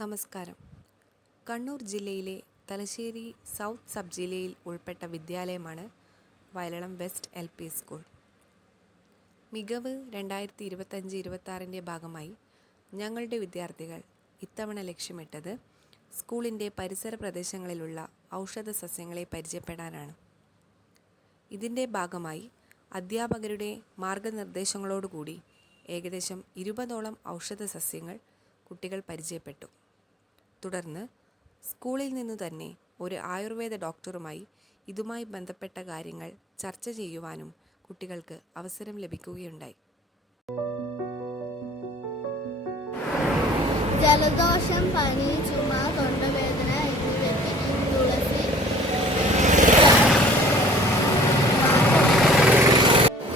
നമസ്കാരം. കണ്ണൂർ ജില്ലയിലെ Thalassery south sub ജില്ലയിൽ ഉൾപ്പെട്ട വിദ്യാലയമാണ് വയലളം വെസ്റ്റ് LP സ്കൂൾ. മികവ് 2025-26 ഭാഗമായി ഞങ്ങളുടെ വിദ്യാർത്ഥികൾ ഇത്തവണ ലക്ഷ്യമിട്ടത് സ്കൂളിൻ്റെ പരിസര പ്രദേശങ്ങളിലുള്ള ഔഷധ സസ്യങ്ങളെ പരിചയപ്പെടാനാണ്. ഇതിൻ്റെ ഭാഗമായി അധ്യാപകരുടെ മാർഗനിർദ്ദേശങ്ങളോടുകൂടി ഏകദേശം 20ഓളം ഔഷധ സസ്യങ്ങൾ കുട്ടികൾ പരിചയപ്പെട്ടു. തുടർന്ന് സ്കൂളിൽ നിന്നു തന്നെ ഒരു ആയുർവേദ ഡോക്ടറുമായി ഇതുമായി ബന്ധപ്പെട്ട കാര്യങ്ങൾ ചർച്ച ചെയ്യുവാനും കുട്ടികൾക്ക് അവസരം ലഭിക്കുകയുണ്ടായി. ജലദോഷം, പനി, ചുമ, തൊണ്ടവേദന എന്നിവയ്ക്ക്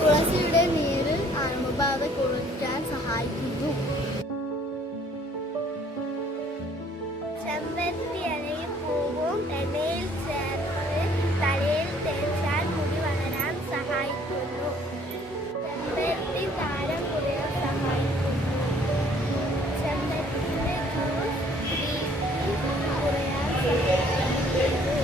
തുളസിയുടെ നീര് അണുബാധ കുറയ്ക്കാൻ സഹായിക്കുന്നു. ചെമ്പരത്തി ഇലയും പൂവും എണ്ണയിൽ ചേർത്ത് തലയിൽ തേച്ചാൽ മുടി വളരാൻ സഹായിക്കുന്നു. ചെമ്പരത്തി താരം കുറയാൻ സഹായിക്കുന്നു. ചെമ്പരത്തിയുടെ ജ്യൂസ് കുറയാൻ സഹായിക്കുന്നു.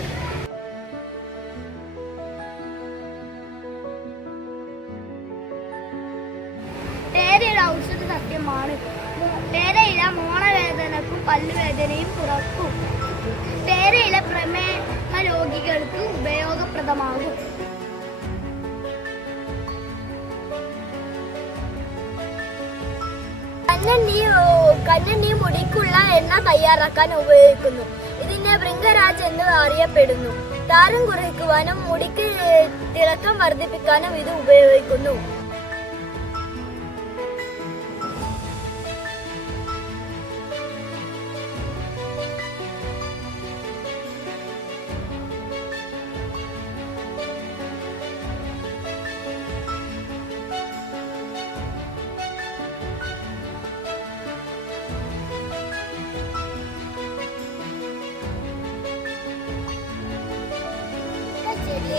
പേരയുടെ ഔഷധ സസ്യമാണ്. പേരയില മോണവേദനക്കും പല്ലുവേദനയും കുറക്കും. പേരയില പ്രമേഹ രോഗികൾക്ക് ഉപയോഗപ്രദമാകും. കഞ്ഞി മുടിക്കുള്ള എണ്ണ തയ്യാറാക്കാൻ ഉപയോഗിക്കുന്നു. ഇതിനെ ഭൃംഗരാജ് എന്ന് അറിയപ്പെടുന്നു. താരം കുറയ്ക്കുവാനും മുടിക്ക് തിളക്കം വർദ്ധിപ്പിക്കാനും ഇത് ഉപയോഗിക്കുന്നു.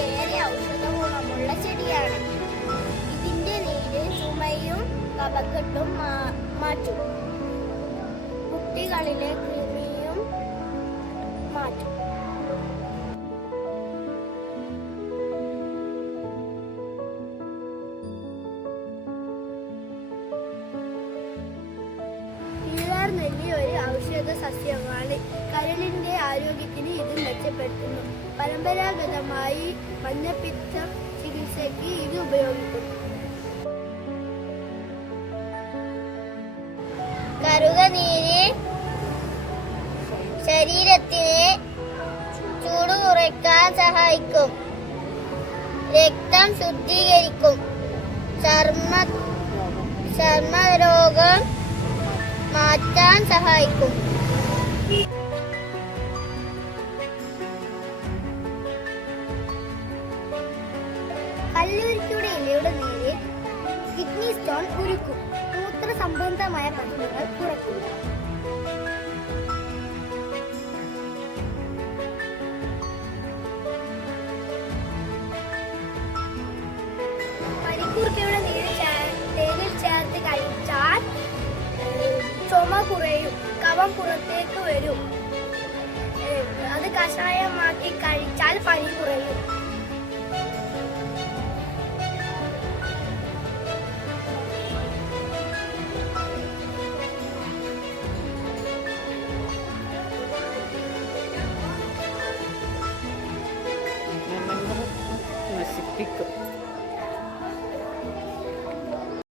ഏറെ ഔഷധ ഗുണമുള്ള ചെടിയാണ്. ഇതിന്റെ നീര് ചുമയും കഫക്കെട്ടും മാറ്റും. കുട്ടികളിലെ കൃമിയും മാറ്റും. നെല്ലി ഒരു ഔഷധ സസ്യമാണ്. കരളിന്റെ ആരോഗ്യത്തിന് ഇത് മെച്ചപ്പെടുത്തുന്നു. പരമ്പരാഗതമായി മഞ്ഞപ്പിത്ത ചികിത്സയ്ക്ക് ഇത് ഉപയോഗിക്കുന്നു. കറുകനീര് ശരീരത്തിന് ചൂട് കുറയ്ക്കാൻ സഹായിക്കും. രക്തം ശുദ്ധീകരിക്കും. ചർമ്മരോഗം മാറ്റാൻ സഹായിക്കും. കല്ലൂരിയുടെ ഇലയുടെ നീര് കിഡ്നി സ്റ്റോൺ ഉരുക്കും. മൂത്ര സംബന്ധമായ പ്രശ്നങ്ങൾ കുറയ്ക്കും. പനിക്കൂർക്കയുടെ നീര് തേനിൽ ചേർത്ത് കഴിച്ചാൽ ചുമ കുറയും. കഫം പുറത്തേക്ക് വരും. അത് കഷായമാക്കി കഴിച്ചാൽ പനി കുറയും.